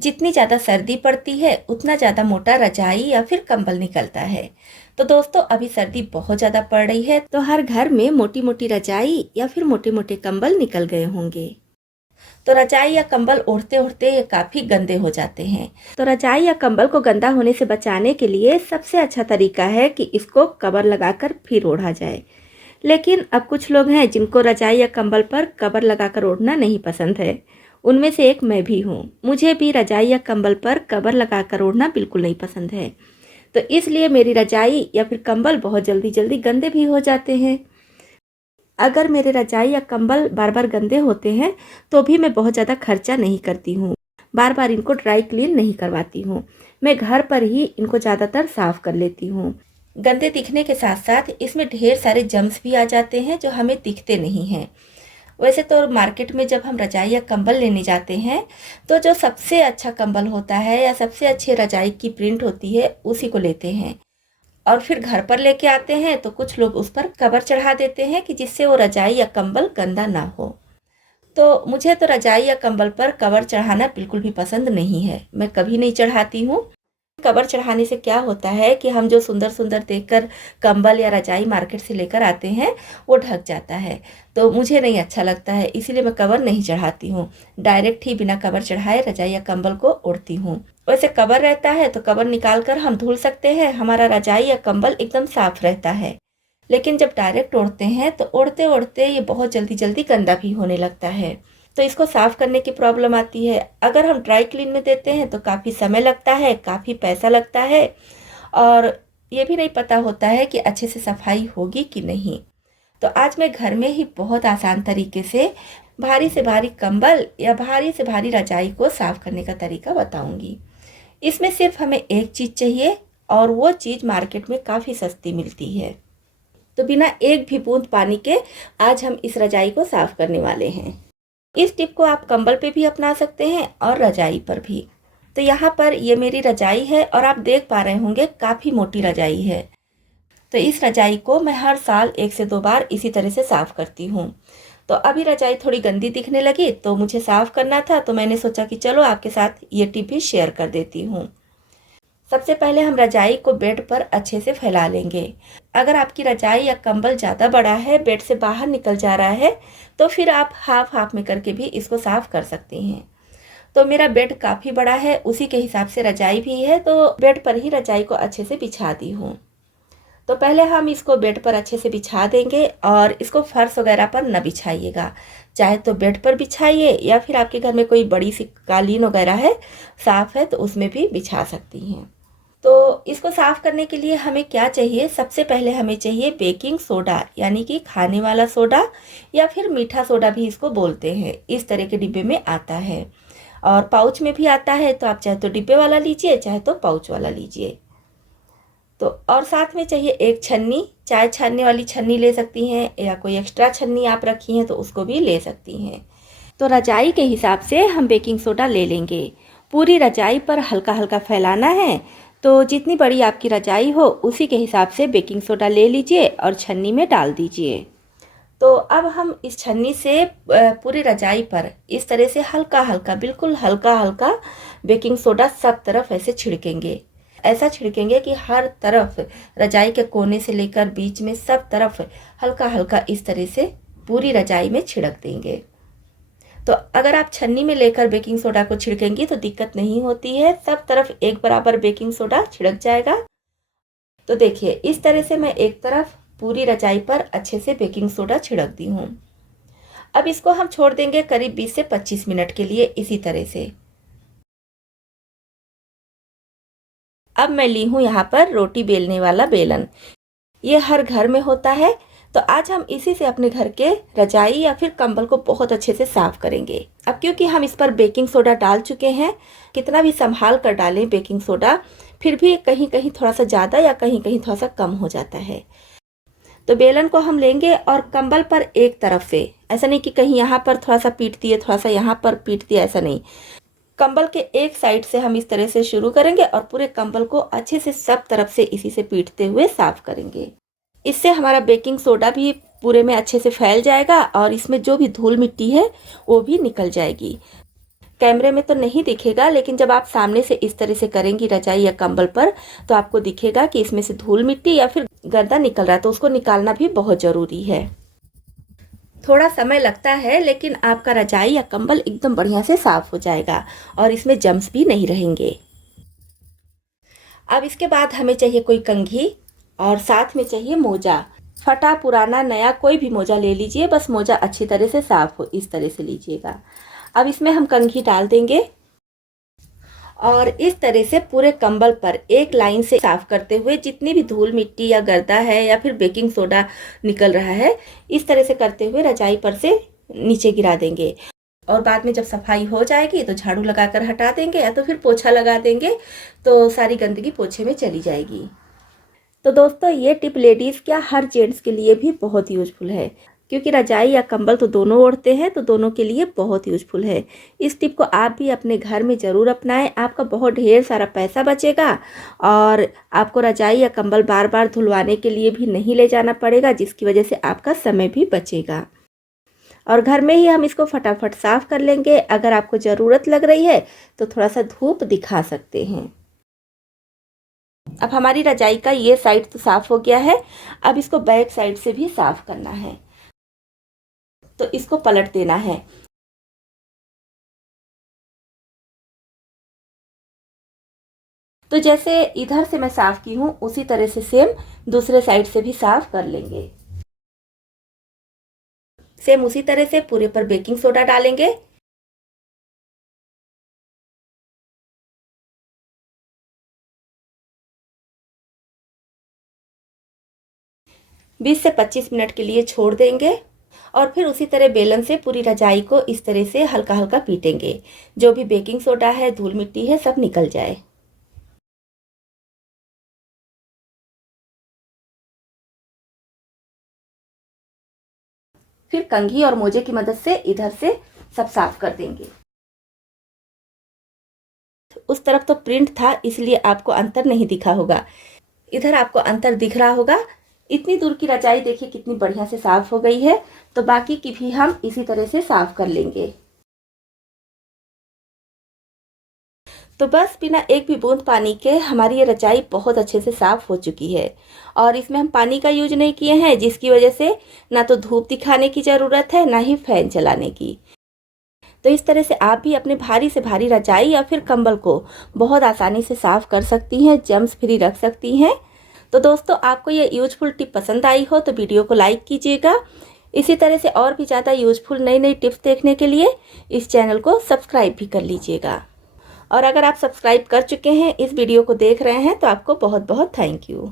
जितनी ज़्यादा सर्दी पड़ती है उतना ज़्यादा मोटा रजाई या फिर कंबल निकलता है। तो दोस्तों अभी सर्दी बहुत ज़्यादा पड़ रही है तो हर घर में मोटी मोटी रजाई या फिर मोटे मोटे कंबल निकल गए होंगे। तो रजाई या कंबल ओढ़ते ओढ़ते ये काफ़ी गंदे हो जाते हैं। तो रजाई या कंबल को गंदा होने से बचाने के लिए सबसे अच्छा तरीका है कि इसको कवर लगाकर फिर ओढ़ा जाए। लेकिन अब कुछ लोग हैं जिनको रजाई या कंबल पर कवर लगाकर ओढ़ना नहीं पसंद है। उनमें से एक मैं भी हूँ। मुझे भी रजाई या कंबल पर कवर लगाकर ओढ़ना बिल्कुल नहीं पसंद है। तो इसलिए मेरी रजाई या फिर कंबल बहुत जल्दी जल्दी गंदे भी हो जाते हैं। अगर मेरे रजाई या कंबल बार बार गंदे होते हैं तो भी मैं बहुत ज़्यादा खर्चा नहीं करती हूँ, बार बार इनको ड्राई क्लीन नहीं करवाती हूँ। मैं घर पर ही इनको ज़्यादातर साफ़ कर लेती हूँ। गंदे दिखने के साथ साथ इसमें ढेर सारे जम्स भी आ जाते हैं जो हमें दिखते नहीं हैं। वैसे तो मार्केट में जब हम रजाई या कंबल लेने जाते हैं तो जो सबसे अच्छा कंबल होता है या सबसे अच्छी रजाई की प्रिंट होती है उसी को लेते हैं और फिर घर पर लेके आते हैं तो कुछ लोग उस पर कवर चढ़ा देते हैं कि जिससे वो रजाई या कंबल गंदा ना हो। तो मुझे तो रजाई या कंबल पर कवर चढ़ाना बिल्कुल भी पसंद नहीं है, मैं कभी नहीं चढ़ाती हूँ। कवर चढ़ाने से क्या होता है कि हम जो सुंदर सुंदर देखकर कंबल या रजाई मार्केट से लेकर आते हैं वो ढक जाता है, तो मुझे नहीं अच्छा लगता है, इसीलिए मैं कवर नहीं चढ़ाती हूँ। डायरेक्ट ही बिना कवर चढ़ाए रजाई या कंबल को ओढ़ती हूँ। वैसे कवर रहता है तो कवर निकाल कर हम धुल सकते हैं, हमारा रजाई या कंबल एकदम साफ रहता है। लेकिन जब डायरेक्ट ओढ़ते हैं तो ओढ़ते ओढ़ते ये बहुत जल्दी जल्दी गंदा भी होने लगता है, तो इसको साफ करने की प्रॉब्लम आती है। अगर हम ड्राई क्लीन में देते हैं तो काफ़ी समय लगता है, काफ़ी पैसा लगता है और ये भी नहीं पता होता है कि अच्छे से सफाई होगी कि नहीं। तो आज मैं घर में ही बहुत आसान तरीके से भारी से भारी कंबल या भारी से भारी रजाई को साफ करने का तरीका बताऊंगी। इसमें सिर्फ हमें एक चीज़ चाहिए और वो चीज़ मार्केट में काफ़ी सस्ती मिलती है। तो बिना एक भी बूंद पानी के आज हम इस रजाई को साफ करने वाले हैं। इस टिप को आप कंबल पे भी अपना सकते हैं और रजाई पर भी। तो यहाँ पर ये मेरी रजाई है और आप देख पा रहे होंगे काफ़ी मोटी रजाई है। तो इस रजाई को मैं हर साल 1 से 2 बार इसी तरह से साफ़ करती हूँ। तो अभी रजाई थोड़ी गंदी दिखने लगी तो मुझे साफ़ करना था, तो मैंने सोचा कि चलो आपके साथ ये टिप भी शेयर कर देती हूँ। सबसे पहले हम रजाई को बेड पर अच्छे से फैला लेंगे। अगर आपकी रजाई या कंबल ज़्यादा बड़ा है, बेड से बाहर निकल जा रहा है, तो फिर आप हाफ हाफ में करके भी इसको साफ़ कर सकती हैं। तो मेरा बेड काफ़ी बड़ा है, उसी के हिसाब से रजाई भी है, तो बेड पर ही रजाई को अच्छे से बिछा दी हूँ। तो पहले हम इसको बेड पर अच्छे से बिछा देंगे और इसको फर्श वगैरह पर न बिछाइएगा। चाहे तो बेड पर बिछाइए या फिर आपके घर में कोई बड़ी सी कालीन वगैरह है, साफ़ है, तो उसमें भी बिछा सकती हैं। तो इसको साफ़ करने के लिए हमें क्या चाहिए, सबसे पहले हमें चाहिए बेकिंग सोडा, यानी कि खाने वाला सोडा या फिर मीठा सोडा भी इसको बोलते हैं। इस तरह के डिब्बे में आता है और पाउच में भी आता है, तो आप चाहे तो डिब्बे वाला लीजिए चाहे तो पाउच वाला लीजिए। तो और साथ में चाहिए एक छन्नी, चाय छानने वाली छन्नी ले सकती हैं या कोई एक्स्ट्रा छन्नी आप रखी हैं तो उसको भी ले सकती हैं। तो रजाई के हिसाब से हम बेकिंग सोडा ले लेंगे। पूरी रजाई पर हल्का हल्का फैलाना है, तो जितनी बड़ी आपकी रजाई हो उसी के हिसाब से बेकिंग सोडा ले लीजिए और छन्नी में डाल दीजिए। तो अब हम इस छन्नी से पूरी रजाई पर इस तरह से हल्का हल्का, बिल्कुल हल्का हल्का बेकिंग सोडा सब तरफ ऐसे छिड़केंगे। ऐसा छिड़केंगे कि हर तरफ रजाई के कोने से लेकर बीच में सब तरफ हल्का हल्का इस तरह से पूरी रजाई में छिड़क देंगे। तो अगर आप छन्नी में लेकर बेकिंग सोडा को छिड़केंगी तो दिक्कत नहीं होती है, सब तरफ एक बराबर बेकिंग सोडा छिड़क जाएगा। तो देखिए इस तरह से मैं एक तरफ पूरी रजाई पर अच्छे से बेकिंग सोडा छिड़क दी हूँ। अब इसको हम छोड़ देंगे करीब 20 से 25 मिनट के लिए इसी तरह से। अब मैं ली हूँ यहाँ पर रोटी बेलने वाला बेलन, ये हर घर में होता है। तो आज हम इसी से अपने घर के रजाई या फिर कंबल को बहुत अच्छे से साफ करेंगे। अब क्योंकि हम इस पर बेकिंग सोडा डाल चुके हैं, कितना भी संभाल कर डालें बेकिंग सोडा, फिर भी कहीं कहीं थोड़ा सा ज़्यादा या कहीं कहीं थोड़ा सा कम हो जाता है। तो बेलन को हम लेंगे और कंबल पर एक तरफ से, ऐसा नहीं कि कहीं यहाँ पर थोड़ा सा पीट दिए, थोड़ा सा यहाँ पर पीट दिया, ऐसा नहीं। कंबल के एक साइड से हम इस तरह से शुरू करेंगे और पूरे कंबल को अच्छे से सब तरफ से इसी से पीटते हुए साफ करेंगे। इससे हमारा बेकिंग सोडा भी पूरे में अच्छे से फैल जाएगा और इसमें जो भी धूल मिट्टी है वो भी निकल जाएगी। कैमरे में तो नहीं दिखेगा, लेकिन जब आप सामने से इस तरह से करेंगी रजाई या कंबल पर तो आपको दिखेगा कि इसमें से धूल मिट्टी या फिर गर्दा निकल रहा है, तो उसको निकालना भी बहुत ज़रूरी है। थोड़ा समय लगता है, लेकिन आपका रजाई या कंबल एकदम बढ़िया से साफ हो जाएगा और इसमें जम्स भी नहीं रहेंगे। अब इसके बाद हमें चाहिए कोई कंघी और साथ में चाहिए मोजा। फटा पुराना नया कोई भी मोजा ले लीजिए, बस मोजा अच्छी तरह से साफ हो इस तरह से लीजिएगा। अब इसमें हम कंघी डाल देंगे और इस तरह से पूरे कंबल पर एक लाइन से साफ करते हुए जितनी भी धूल मिट्टी या गर्दा है या फिर बेकिंग सोडा निकल रहा है, इस तरह से करते हुए रजाई पर से नीचे गिरा देंगे। और बाद में जब सफाई हो जाएगी तो झाड़ू लगाकर हटा देंगे या तो फिर पोछा लगा देंगे, तो सारी गंदगी पोछे में चली जाएगी। तो दोस्तों, ये टिप लेडीज़ क्या हर जेंट्स के लिए भी बहुत यूजफुल है, क्योंकि रजाई या कंबल तो दोनों ओढ़ते हैं, तो दोनों के लिए बहुत यूजफुल है। इस टिप को आप भी अपने घर में ज़रूर अपनाएं। आपका बहुत ढेर सारा पैसा बचेगा और आपको रजाई या कंबल बार बार धुलवाने के लिए भी नहीं ले जाना पड़ेगा, जिसकी वजह से आपका समय भी बचेगा। और घर में ही हम इसको फटाफट साफ़ कर लेंगे। अगर आपको ज़रूरत लग रही है तो थोड़ा सा धूप दिखा सकते हैं। अब हमारी रजाई का ये साइड तो साफ़ हो गया है। अब इसको बैक साइड से भी साफ़ करना है, तो इसको पलट देना है। तो जैसे इधर से मैं साफ़ की हूँ उसी तरह से सेम दूसरे साइड से भी साफ़ कर लेंगे। सेम उसी तरह से पूरे पर बेकिंग सोडा डालेंगे। बीस से 25 मिनट के लिए छोड़ देंगे और फिर उसी तरह बेलन से पूरी रजाई को इस तरह से हल्का हल्का पीटेंगे, जो भी बेकिंग सोडा है, धूल मिट्टी है, सब निकल जाए। फिर कंघी और मोजे की मदद से इधर से सब साफ कर देंगे। उस तरफ तो प्रिंट था इसलिए आपको अंतर नहीं दिखा होगा, इधर आपको अंतर दिख रहा होगा। इतनी दूर की रजाई देखिए कितनी बढ़िया से साफ हो गई है। तो बाकी की भी हम इसी तरह से साफ कर लेंगे। तो बस बिना एक भी बूंद पानी के हमारी ये रजाई बहुत अच्छे से साफ़ हो चुकी है। और इसमें हम पानी का यूज नहीं किए हैं, जिसकी वजह से ना तो धूप दिखाने की ज़रूरत है ना ही फ़ैन चलाने की। तो इस तरह से आप भी अपने भारी से भारी रजाई या फिर कंबल को बहुत आसानी से साफ़ कर सकती हैं, जम्स फ्री रख सकती हैं। तो दोस्तों, आपको ये यूजफुल टिप पसंद आई हो तो वीडियो को लाइक कीजिएगा। इसी तरह से और भी ज़्यादा यूजफुल नई नई टिप्स देखने के लिए इस चैनल को सब्सक्राइब भी कर लीजिएगा। और अगर आप सब्सक्राइब कर चुके हैं, इस वीडियो को देख रहे हैं, तो आपको बहुत बहुत थैंक यू।